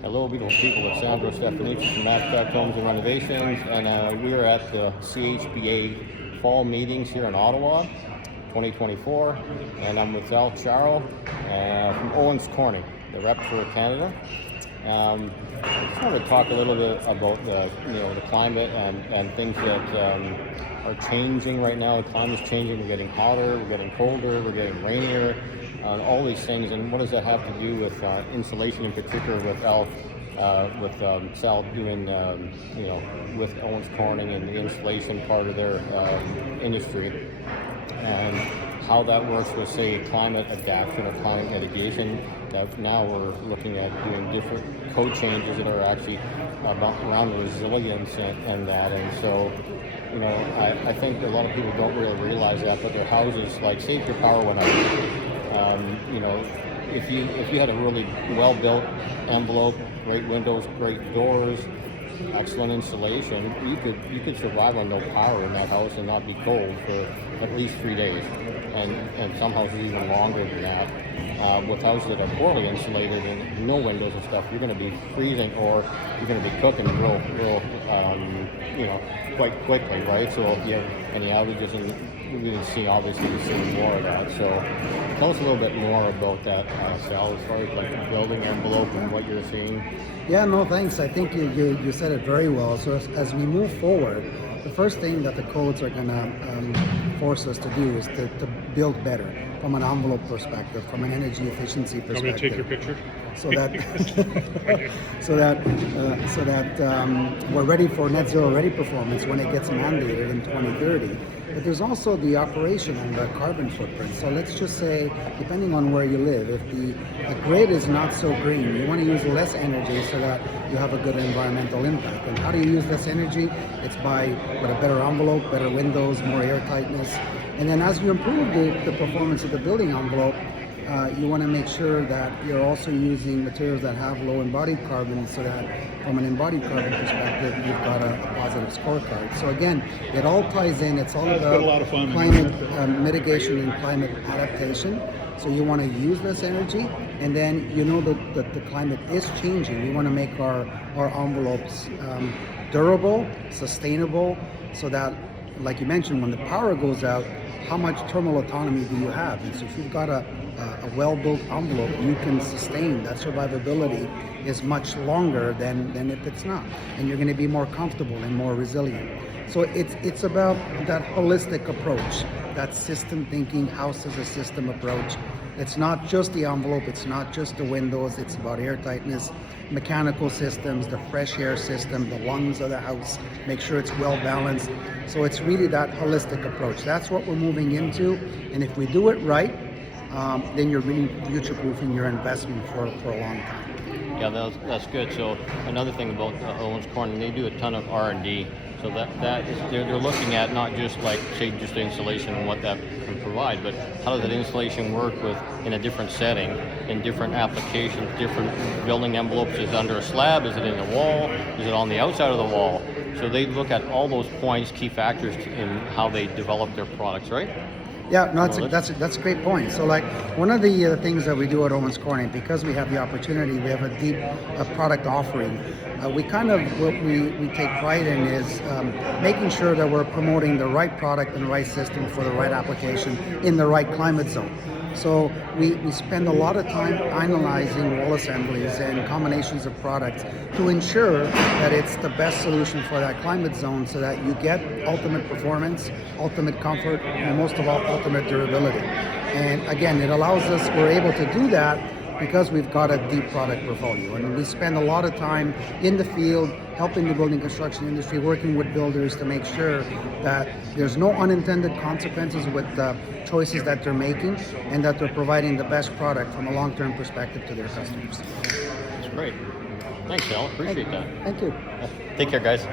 Hello, beautiful people. It's Sandro from Adaptation Homes and Renovations, and we are at the CHBA Fall Meetings here in Ottawa, 2024, and I'm with Ciarlo from Owens, the rep for Canada. I just want to talk a little bit about the climate and things that are changing right now. The climate's changing. We're getting hotter, we're getting colder, we're getting rainier, all these things. And what does that have to do with insulation in particular? With Sal doing with Owens Corning and the insulation part of their industry, and how that works with, say, climate adaptation or climate mitigation. That now we're looking at doing different code changes that are actually around resilience and that. And so, I think a lot of people don't really realize that, but their houses, like, say if your power went out, if you had a really well-built envelope, great windows, great doors, excellent insulation, you could survive on no power in that house and not be cold for at least 3 days, and some houses even longer than that. With houses that are poorly insulated and no windows and stuff, you're going to be freezing, or you're going to be cooking real quite quickly, right? So if you have any outages, and we're going to see more of that. So tell us a little bit more about that, Sal, as far as like the building envelope and what you're seeing. Yeah, no, thanks. I think you said it very well. So as we move forward, the first thing that the codes are going to force us to do is to build better from an envelope perspective, from an energy efficiency perspective. I'm going to take your picture. So that we're ready for net zero ready performance when it gets mandated in 2030. But there's also the operation and the carbon footprint. So let's just say, depending on where you live, if the grid is not so green, you want to use less energy so that you have a good environmental impact. And how do you use less energy? It's with a better envelope, better windows, more air tightness. And then as you improve the performance of the building envelope, you want to make sure that you're also using materials that have low embodied carbon, so that from an embodied carbon perspective, you've got a positive scorecard. So again, it all ties in. It's all about climate mitigation and climate adaptation. So you want to use less energy, and then that the climate is changing. We want to make our envelopes durable, sustainable, so that, like you mentioned, when the power goes out, how much thermal autonomy do you have? And so if you've got a well-built envelope, you can sustain that. Survivability is much longer than if it's not, and you're going to be more comfortable and more resilient. So it's about that holistic approach, that system thinking, house as a system approach. It's not just the envelope, it's not just the windows, it's about air tightness, mechanical systems, the fresh air system, the lungs of the house, make sure it's well balanced. So it's really that holistic approach. That's what we're moving into, and if we do it right, then you're really future-proofing your investment for a long time. Yeah, that's good. So another thing about Owens Corning, they do a ton of R&D. So that is, they're looking at not just like, say, just the insulation and what that can provide, but how does that insulation work in a different setting, in different applications, different building envelopes? Is it under a slab? Is it in the wall? Is it on the outside of the wall? So they look at all those points, key factors in how they develop their products, right? Yeah, no, that's a great point. So, like, one of the things that we do at Owens Corning, because we have the opportunity, we have a deep product offering. What we take pride in is making sure that we're promoting the right product and the right system for the right application in the right climate zone. So we spend a lot of time analyzing wall assemblies and combinations of products to ensure that it's the best solution for that climate zone, so that you get ultimate performance, ultimate comfort, and most of all, ultimate durability. And again, we're able to do that because we've got a deep product portfolio, and we spend a lot of time in the field helping the building construction industry, working with builders to make sure that there's no unintended consequences with the choices that they're making, and that they're providing the best product from a long-term perspective to their customers. That's great. Thanks, Al. Appreciate that. Thank you. Take care, guys.